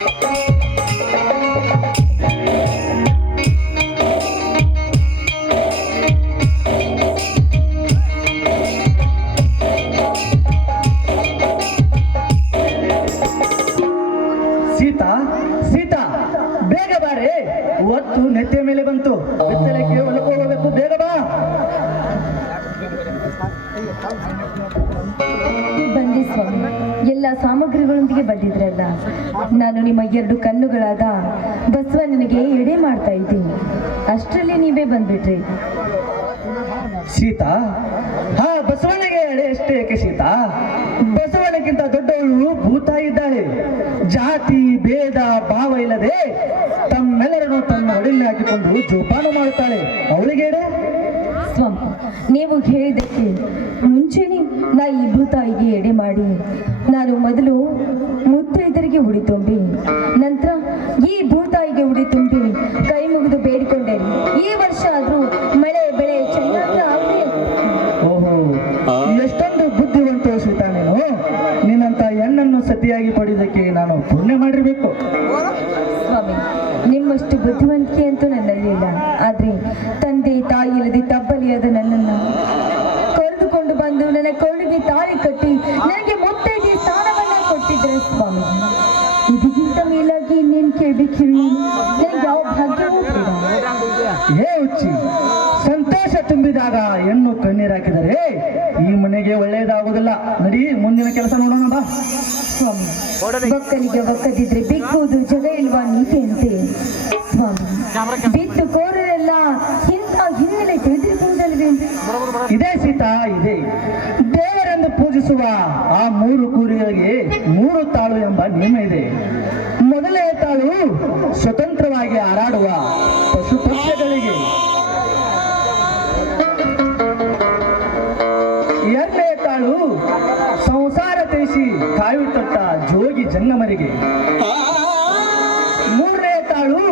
ಸೀತಾ ಬಂದಿದ್ರಲ್ಲ? ನಾನು ನಿಮ್ಮ ಎರಡು ಕಣ್ಣುಗಳಾದ ಬಸವಣ್ಣನಿಗೆ ಎಡೆ ಮಾಡ್ತಾ ಇದ್ದೀನಿ. ಅಷ್ಟರಲ್ಲಿ ನೀವೇ ಬಂದ್ಬಿಟ್ರಿ. ಸೀತಾ, ಹಾ ಬಸವಣ್ಣಗೆ ಎಡೆ ಅಷ್ಟೇ ಏಕೆ ಸೀತಾ? ಬಸವಣ್ಣಕ್ಕಿಂತ ದೊಡ್ಡವಳು ಭೂತ ಇದ್ದಾಳೆ. ಜಾತಿ, ಭೇದ, ಭಾವ ಇಲ್ಲದೆ ತಮ್ಮೆಲ್ಲರನ್ನು ತನ್ನ ಒಡಲಿನ ಹಾಕಿಕೊಂಡು ಜೋಪಾನ ಮಾಡುತ್ತಾಳೆ. ಅವಳಿಗೆ ಎಡೆ? ನೀವು ಹೇಳಿದ್ದಕ್ಕೆ ಮುಂಚೆನೆ ನಾ ಈ ಭೂತಾಯಿಗೆ ಎಡೆ ಮಾಡಿ, ನಾನು ಮೊದಲು ಮುತ್ತೈದರಿಗೆ ಉಡಿ ತುಂಬಿ, ನಂತರ ಈ ಭೂತಾಯಿಗೆ ಉಡಿ ತುಂಬಿ ಕೈ ಮುಗಿದು ಬೇಡಿಕೊಂಡೆ. ಈ ವರ್ಷ ಆದ್ರೂ ಕೊಟ್ಟಿದ್ರೆ ಸ್ವಾಮಿ ಇದಕ್ಕಿಂತ ಮೇಲಾಗಿ ಇನ್ನೇನು ಕೇಳಬೇಕಿರಿ ನನಗೆ ಯಾವ ಭಾಗ್ಯವೂ ಬೇಡ ಏ ಹುಚ್ಚಿ ಸಂತೋಷ ತುಂಬಿದಾಗ ಹೆಣ್ಣು ಕಣ್ಣೀರು ಹಾಕಿದರೆ ಈ ಮನೆಗೆ ಒಳ್ಳೆಯದಾಗುವುದಿಲ್ಲ ನಡಿ ಮುಂದಿನ ಕೆಲಸ ನೋಡೋಣ ಬಾ. ಸ್ವಾಮಿ ಬಕ್ಕನಿಗೆ ಒಕ್ಕದಿದ್ರೆ ಬಿಕ್ಕುವುದು ಜಗ ಇಲ್ವಾ ನೀತಿಯಂತೆ ಸ್ವಾಮಿ ಬಿತ್ತು ಕೋರರೆಲ್ಲ ಇಂಥ ಹಿನ್ನೆಲೆ ತಿಳಿದಿರಬಹುದಲ್ವೇನ್ರಿ ಇದೇ ಸೀತಾ ಇದೆ. ಪೂಜಿಸುವ ಆ ಮೂರು ಕೂರಿಗಳಿಗೆ ಮೂರು ತಾಳು ಎಂಬ ನಿಯಮ ಇದೆ. ಮೊದಲೇ ತಾಳು ಸ್ವತಂತ್ರವಾಗಿ ಹಾರಾಡುವ ಪಶು ಪಕ್ಷಿಗಳಿಗೆ. ಎರಡನೇ ತಾಳು ಸಂಸಾರ ತಿಳಿಸಿ ಕಾಯುತ್ತ ಜೋಗಿ ಜಂಗಮರಿಗೆ. ಮೂರನೇ ತಾಳು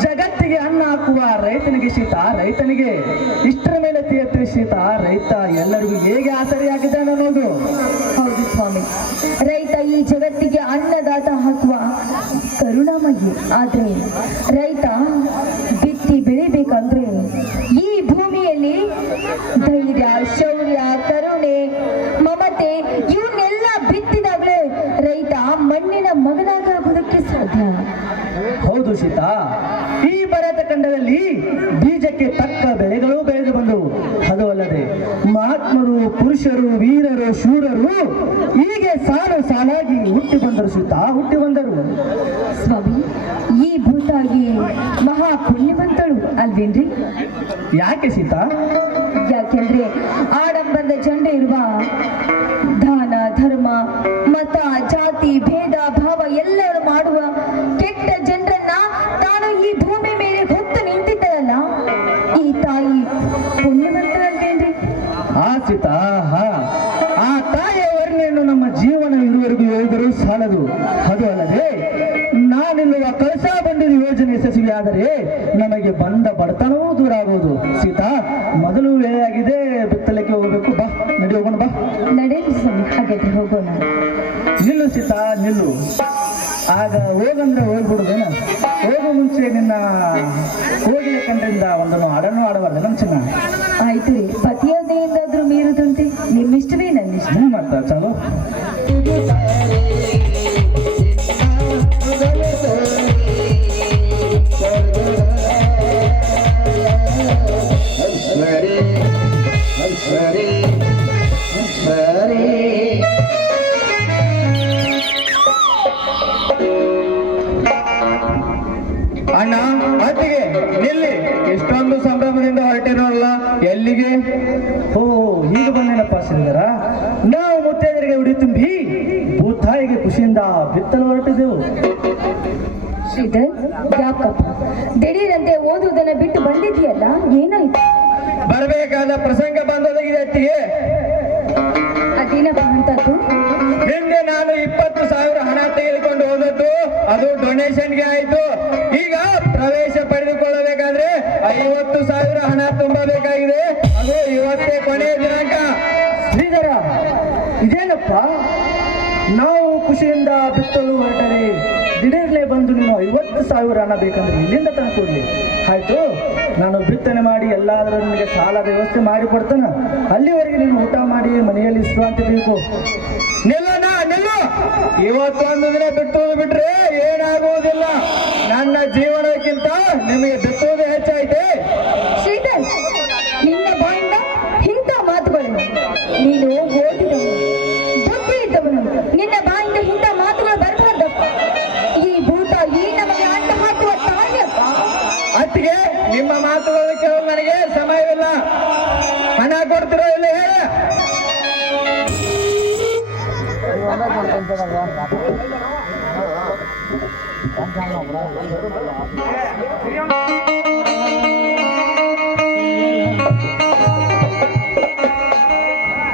ಜಗತ್ತಿಗೆ ಅನ್ನ ಹಾಕುವ ರೈತನಿಗೆ ಶೀತ, ರೈತನಿಗೆ ಇಷ್ಟರ ಮೇಲೆ ತೀಯತ್ರಿ ಕರುಣಾಮಯಿ ಪುರುಷರು ವೀರರು ಶೂರರು ಹೀಗೆ ಸಾಲು ಸಾಲಾಗಿ ಹುಟ್ಟಿ ಬಂದರು ಸುತ್ತ ಹುಟ್ಟಿ ಬಂದರು. ಸ್ವಾಮಿ ಈ ಭೂತಾಗಿ ಮಹಾ ಪುಣ್ಯವಂತಳು ಅಲ್ವೇನ್ರಿ? ಯಾಕೆ ಸೀತಾ ಯಾಕೆಂದ್ರೆ ಆಡಂಬರದ ಚಂಡೆ ಇರುವ ಯಶಸ್ವಿಯಾದರೆ ನಮಗೆ ಬಂದ ಬಡತನವೂ ದೂರ ಆಗುವುದು ಸೀತಾ ಮೊದಲು ವೇಳೆಯಾಗಿದೆ ಬಿತ್ತಲಕ್ಕೆ ಹೋಗಬೇಕು. ಬಾ ನಡಿ ಹೋಗೋಣ ಬಾ. ನಡೆ ಸ್ವಾಮಿ ಹಾಗಾದ್ರೆ ಹೋಗೋಣ. ನಿಲ್ಲು ಸೀತಾ ನಿಲ್ಲು. ಆಗ ಹೋಗಂದ್ರೆ ಹೋಗ್ಬಿಡುದೇನ? ಹೋಗೋ ಮುಂಚೆ ನಿನ್ನ ಹೋಗಿಲ್ಲ ಕಂಡ್ರಿಂದ ಒಂದನ್ನು ಹಾಡನ್ನು ಆಡಬಾರ್ದು ನಮ್ ಚಿನ್ನ ಆಯ್ತು ರೀ ಪತಿಯಾದೆಯಿಂದಾದ್ರೂ ಮೀರದಂತೆ. ನಿಮ್ಮಿಷ್ಟವೇ ನನ್ನಿಷ್ಟ. ಚಲೋ ಹೊರಟಿರೋಲ್ಲ ಎಲ್ಲಿಗೆ? ಓ ಈಗ ಬಂದೇನಪ್ಪ ಶ್ರೀಧರ. ನಾವು ಮುತ್ತೈದರಿಗೆ ಉಡಿ ತುಂಬಿ ಭೂತಾಯಿಗೆ ಖುಷಿಯಿಂದ ಬಿತ್ತಲು ಹೊರಟಿದ್ದೆವು ಶ್ರೀಧರ್ ಯಾಕಪ್ಪ? ದಿಢೀರಂತೆ ಓದುವುದನ್ನ ಬಿಟ್ಟು ಬಂದಿದ್ಯಲ್ಲ ಏನಾಯ್ತು? ಬರಬೇಕಾದ ಪ್ರಸಂಗ ಬಂದೊದಗಿದೆ ಅತ್ತಿಗೆ. ಅದೇನಪ್ಪ ಅಂತದ್ದು ಹಿಂದೆ ನಾನು ಇಪ್ಪತ್ತು ಸಾವಿರ ಹಣ ತೆಗೆದುಕೊಂಡು ಹೋದದ್ದು ಅದು ಡೊನೇಷನ್ಗೆ ಆಯ್ತು. ಈಗ ಪ್ರವೇಶ ಪಡೆದುಕೊಳ್ಳಬೇಕಾದ್ರೆ ಐವತ್ತು ಸಾವಿರ ಹಣ ತುಂಬಬೇಕಾಗಿದೆ. ಅದು ಇವತ್ತೇ ಕೊನೆಯ ದಿನಾಂಕ. ಶ್ರೀಧರ, ಇದೇನಪ್ಪ? ನಾವು ಖುಷಿಯಿಂದ ಬಿತ್ತಲು ಹೊರಟರೆ. ದಿಢೀರ್ಲೆ ಬಂದು ನೀನು ಐವತ್ತು ಸಾವಿರ ಹಣ ಬೇಕಂದ್ರೆ ಇಲ್ಲಿಂದ ತಂದು ಕೊಡ್ಲಿ. ಆಯ್ತು, ನಾನು ಬಿತ್ತನೆ ಮಾಡಿ ಎಲ್ಲಾದರೂ ನಿಮಗೆ ಸಾಲದ ವ್ಯವಸ್ಥೆ ಮಾಡಿ ಕೊಡ್ತಾನೆ. ಅಲ್ಲಿವರೆಗೆ ನೀನು ಊಟ ಮಾಡಿ ಮನೆಯಲ್ಲಿ ವಿಶ್ರಾಂತಿ ಬೇಕು ನಿಲ್ಲಣ್ಣ ನಿಲ್ಲು. ಇವತ್ತೊಂದು ದಿನ ಬಿಟ್ಟು ಬಿಟ್ರೆ ಏನಾಗುವುದಿಲ್ಲ. ನನ್ನ ಜೀವನಕ್ಕಿಂತ ನಿಮಗೆ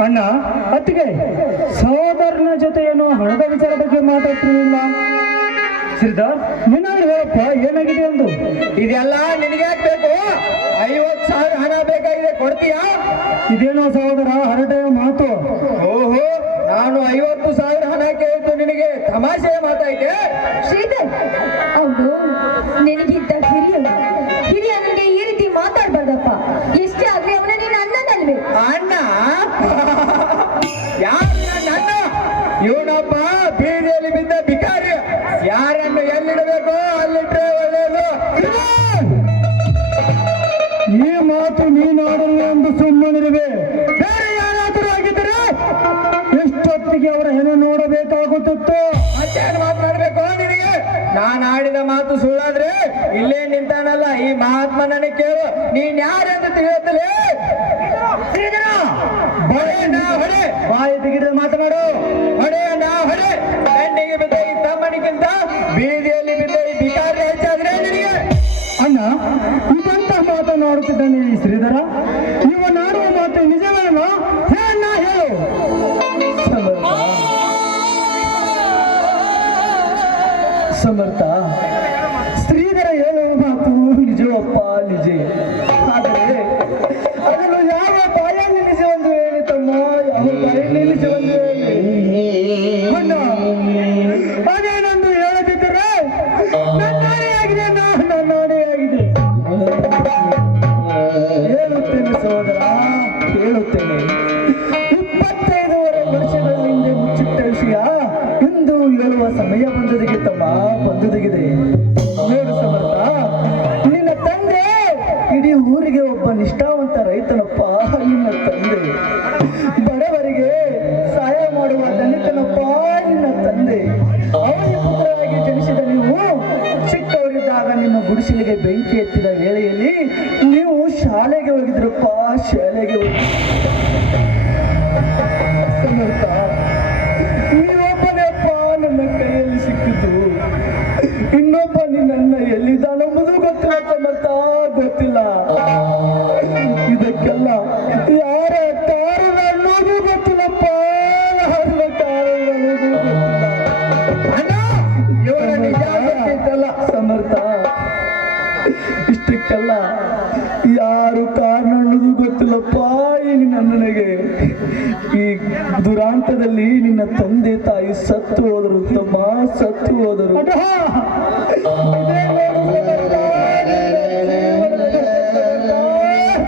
ಅಣ್ಣ ಅತ್ತಿಗೆ ಸಹೋದರನ ಜೊತೆ ಏನು ಹಣದ ವಿಚಾರ ಬಗ್ಗೆ ಮಾತಾಡ್ತಿರಲಿಲ್ಲ. ಶ್ರೀಧರ್ ಏನಾದ್ರು ಹೇಳಪ್ಪ ಏನಾಗಿದೆ ಎಂದು ಇದೆಲ್ಲ ನಿನಗೆ ಬೇಕು? ಐವತ್ತು ಸಾವಿರ ಹಣ ಬೇಕಾಗಿದೆ ಕೊಡ್ತೀಯಾ? ಇದೇನೋ ಸಹೋದರ ಹರಟೆಯ ಮಾತು. ಓಹೋ ನಾನು ಐವತ್ತು ಸಾವಿರ ಹಣ ಕೇಳಿದ್ದು ನಿನಗೆ ತಮಾಷೆ ಮಾತಾಯ್ತೆ? ಶ್ರೀಧರ್ ಅವನು ಹಿರಿಯ ಹಿರಿಯ ನನಗೆ ಈ ರೀತಿ ಮಾತಾಡ್ಬಾರ್ದಪ್ಪ. ಎಷ್ಟೇ ಆಗ್ಲಿ ಅವನ ನೀನು ಅಣ್ಣನಲ್ವೇ. ಅಣ್ಣ? ಯಾರು ನನ್ನ ಅಣ್ಣ? ಯಾರೆಂದು ತಿಳಿಯುತ್ತಲೇ ಹೊಡೆ ಬಾಯಿ ತೆಗೆದು ಮಾತನಾಡು ಹೊಡೆಯಣ್ಣ ಹೊಡೆ ಬೆನ್ನಿಗೆ ಬಿದ್ದ ಈ ತಮ್ಮನಿಗಿಂತ ಬೀದಿಯಲ್ಲಿ ಬಿದ್ದ ಈ ಬಿಕಾರಿ ಹೆಚ್ಚಾದ್ರೆ ನಿನಗೆ. ಅಣ್ಣ ಇದಂತ ಮಾತನಾಡುತ್ತಿದ್ದಾನೆ ಈ ಶ್ರೀಧರ. ಇವನಾಡುವ ಮಾತು ನಿಜವೇನೋ ಹೇಳಣ್ಣ ಹೇಳು. ಸಮರ್ಥ. ಸ್ತ್ರೀಧರ ಹೇಳುವ ಮಾತು ನಿಜವಪ್ಪ, ನಿಜ. ಬೆಂಕಿ ಎತ್ತಿದ ಸತ್ತು ಹೋದರು ತಮ್ಮ ಸತ್ತು ಹೋದರು.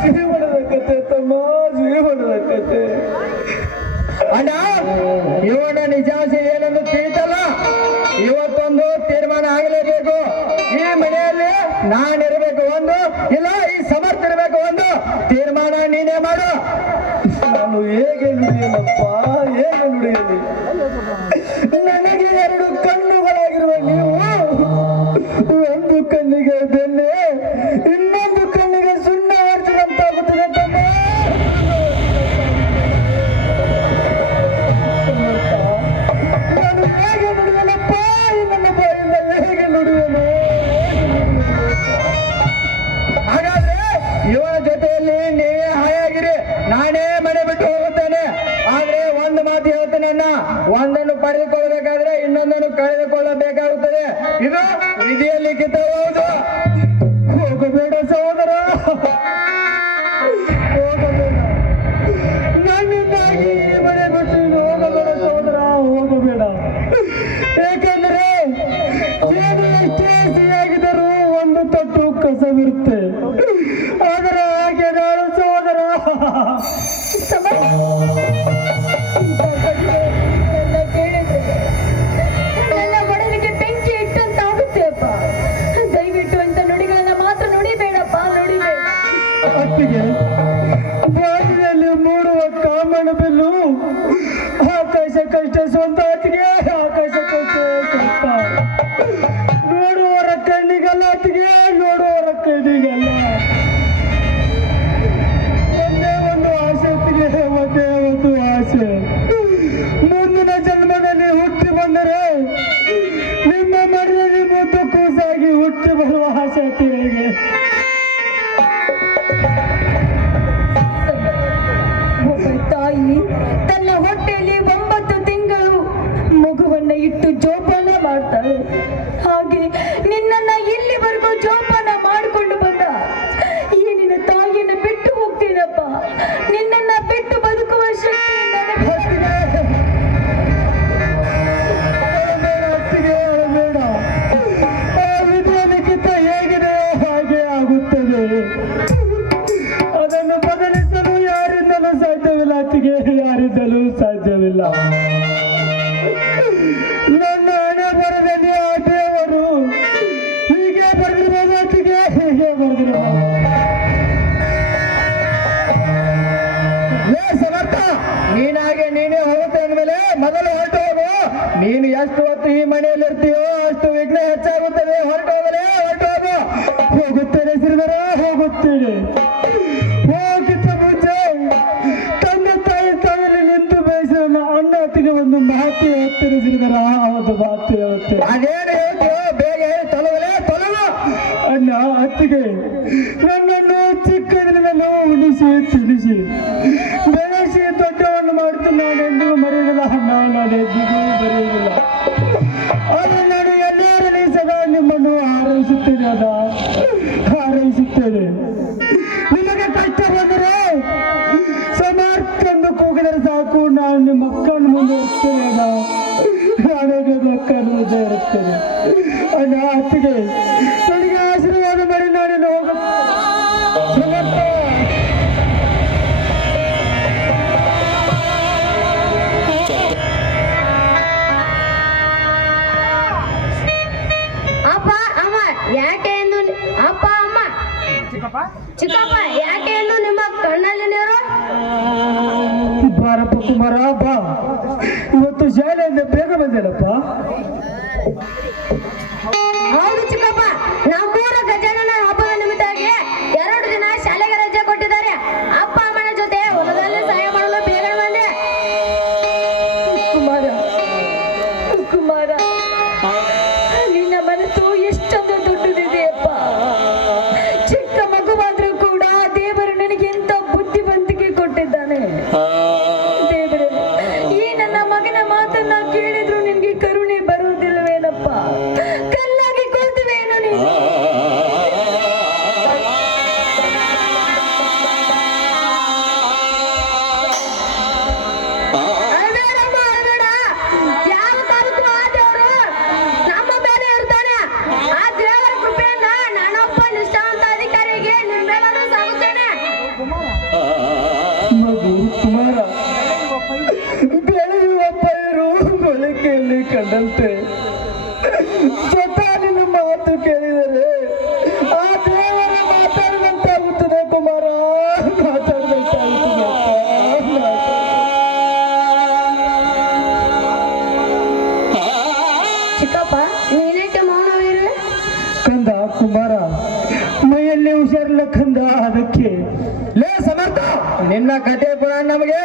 ಜೀವನದ ಕತೆ ತಮ್ಮ ಜೀವನದ ಕತೆ ಅಣ್ಣ ಇವನ ನಿಜಾಂಶ ಏನೆಂದು ತಿಳಿತಲ್ಲ? ಇವತ್ತೊಂದು ತೀರ್ಮಾನ ಆಗಲೇಬೇಕು. ಈ ಮನೆಯಲ್ಲಿ ನಾನಿರ್ಬೇಕು ಒಂದು ಇಲ್ಲ ಈ ಸಮರ್ಥ ಇರಬೇಕು ಒಂದು. ತೀರ್ಮಾನ ನೀನೇ ಮಾಡು. ನಾನು ಹೇಗೆ ನುಡಿಯಲಪ್ಪ ಹೇಗೆ ನುಡಿಯಲಿ ನನಗೆ ಎರಡು ಒಬ್ಬ ತಾಯಿ ತನ್ನ ಹೊಟ್ಟೆಯಲ್ಲಿ ಒಂಬತ್ತು ತಿಂಗಳು ಮಗುವನ್ನ ಇಟ್ಟು ಜೋಪಾನ ಮಾಡ್ತಾಳೆ. ಹಾಗೆ ನಿನ್ನನ್ನ ಇಲ್ಲಿವರೆಗೂ ಜೋಪ ಈ ಮನೆಯಲ್ಲಿ ಇರ್ತೀವೋ ಅಷ್ಟು ವಿಘ್ನ ಹೆಚ್ಚಾಗುತ್ತೆ. ಮುಂದುವರಿಸ್ತೇವೆ ನಾವು ಆರೋಗ್ಯದ ಮುಂದುವರಿಸ್ತೇವೆ ಅಣ್ಣ ಅತ್ತಿಗೆ ನನಗೆ ಆಶೀರ್ವಾದ ಮಾಡಿ ನಾನು ಅಪ್ಪ, ಅಮ್ಮ, ಯಾಕೆ ಎಂದು ಅಪ್ಪ, ಅಮ್ಮ. ಚಿಕ್ಕಪ್ಪ, ಯಾಕೆ ಎಂದು ನಿಮ್ಮ ಕಣ್ಣಲ್ಲಿ ನೀರು? ಬಾರಪ್ಪ ಕುಮಾರ ಮಾಡಿದಂತೆ ನಿಮ್ಮ ಮಾತು ಕೇಳಿದರೆ ಆ ದೇವರ ಮಾತಾಡಿದಂತಾಗುತ್ತದೆ ಕುಮಾರ. ಮಾತಾಡಿದಂತಾಗುತ್ತದೆ ಚಿಕ್ಕಪ್ಪ ನೀನೇಕೆ ಮೌನವೀರ ಕಂದ ಕುಮಾರ ಮೈಯಲ್ಲಿ ಹುಷಾರಿಲ್ಲ ಕಂದ ಅದಕ್ಕೆ. ಲೇ ಸಮರ್ಥ ನಿನ್ನ ಕಥೆ ಪುರಾಣ ನಮಗೆ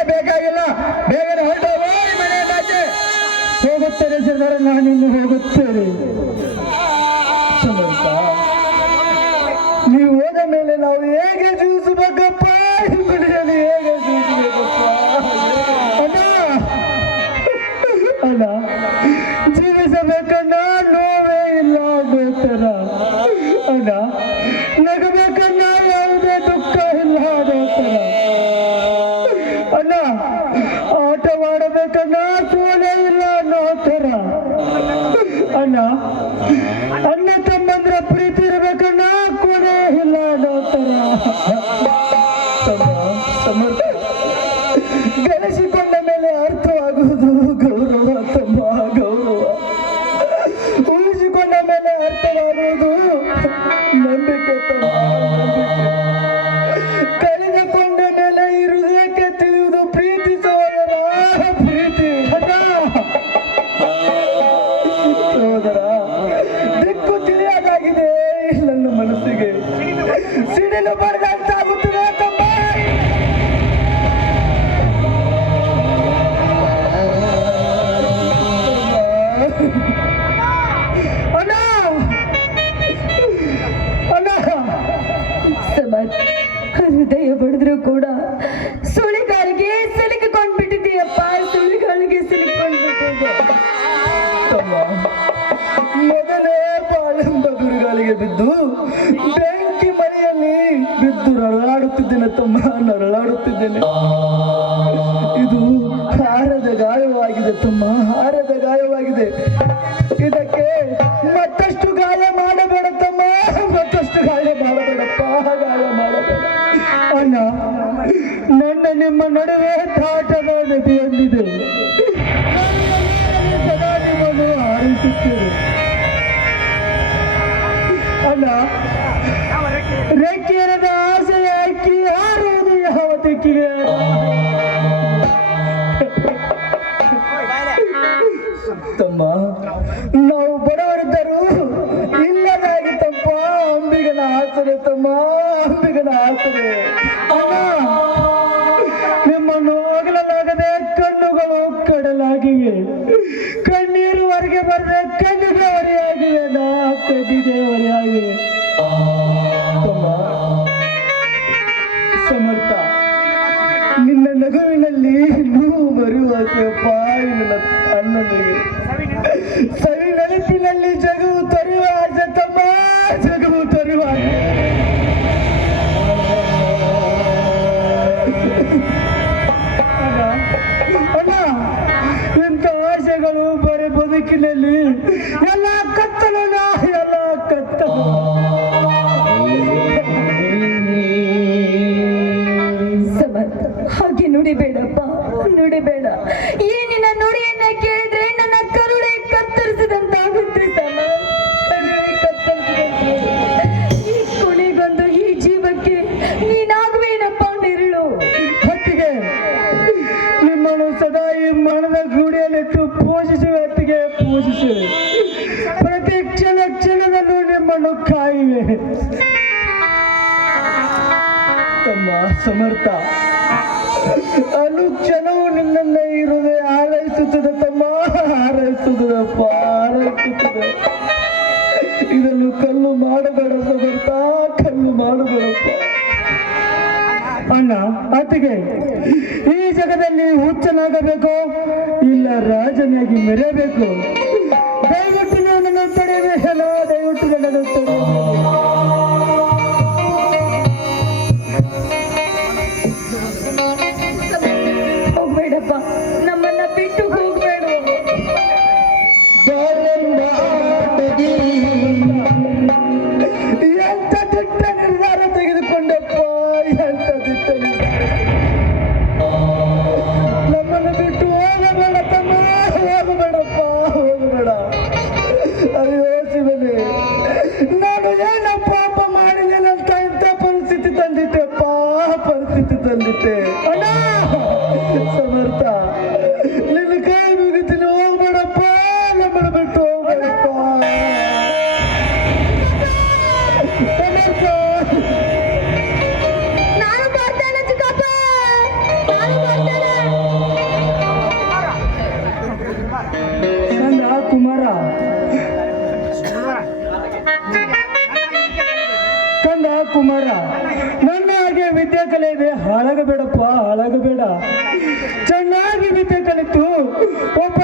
ನಾವು ಹೇಗೆ ಜೀವಿಸಬೇಕಪ್ಪ ಮೊದಲೇ ಬಾಳೆಂಬ ಗುರುಗಳಿಗೆ ಬಿದ್ದು, ಬೆಂಕಿ ಮನೆಯಲ್ಲಿ ಬಿದ್ದು ನರಳಾಡುತ್ತಿದ್ದೇನೆ ತಮ್ಮ, ನರಳಾಡುತ್ತಿದ್ದೇನೆ. ಇದು ಹಾರದ ಗಾಯವಾಗಿದೆ ತಮ್ಮ, ಹಾರದ ಗಾಯವಾಗಿದೆ. ಇದಕ್ಕೆ ಸತ್ತಮ್ಮ ನಾವು ಬಡವರಿದ್ದರು ತಾಲೂಕಿನಲ್ಲಿ ಎಲ್ಲ ಕತ್ತಲನ್ನ ಅಂತ. ಅನು ಕ್ಷಣವು ನಿನ್ನನ್ನ ಆರೈಸುತ್ತದೆ ತಮ್ಮ ಆರೈಸುತ್ತದಪ್ಪ ಆರೈಸುತ್ತದೆ ಇದನ್ನು ಕಲ್ಲು ಮಾಡಬಾರದು ಅಂತ ಕಲ್ಲು ಮಾಡಬೇಡಪ್ಪ ಅಣ್ಣ ಅತಿಗೆ ಈ ಜಗದಲ್ಲಿ ಹುಚ್ಚನಾಗಬೇಕು, ಇಲ್ಲ ರಾಜನಾಗಿ ಮೆರೆಯಬೇಕು? ಕಲೆವೆ ಹಾಳಾಗಬೇಡಪ್ಪ ಹಾಳಾಗಬೇಡ. ಚೆನ್ನಾಗಿ ವಿದ್ಯೆ ಕಲಿತು ಒಬ್ಬ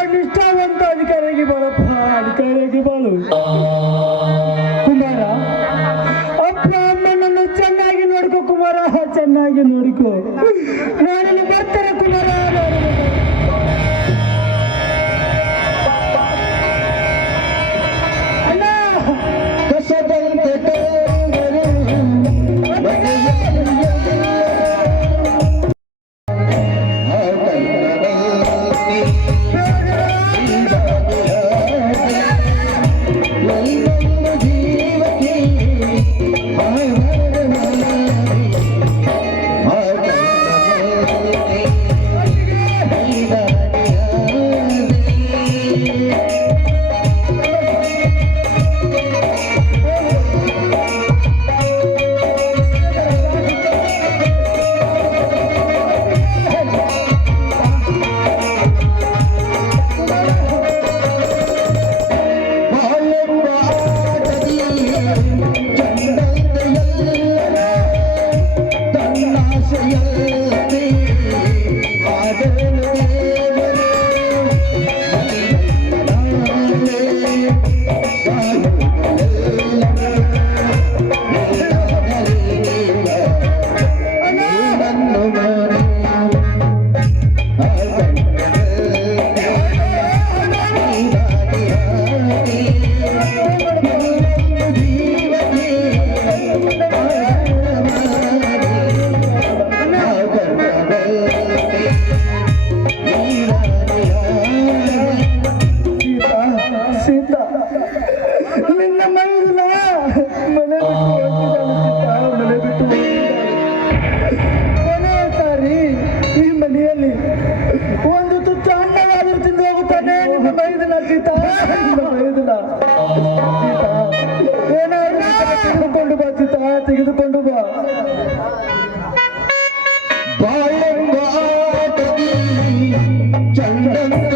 ತೆಗೆದುಕೊಂಡು ಬಾ ಚಿತ್ತ ತೆಗೆದುಕೊಂಡು ಬಾ. ಬಾಳೆಂಬ ಚಂಡಂದು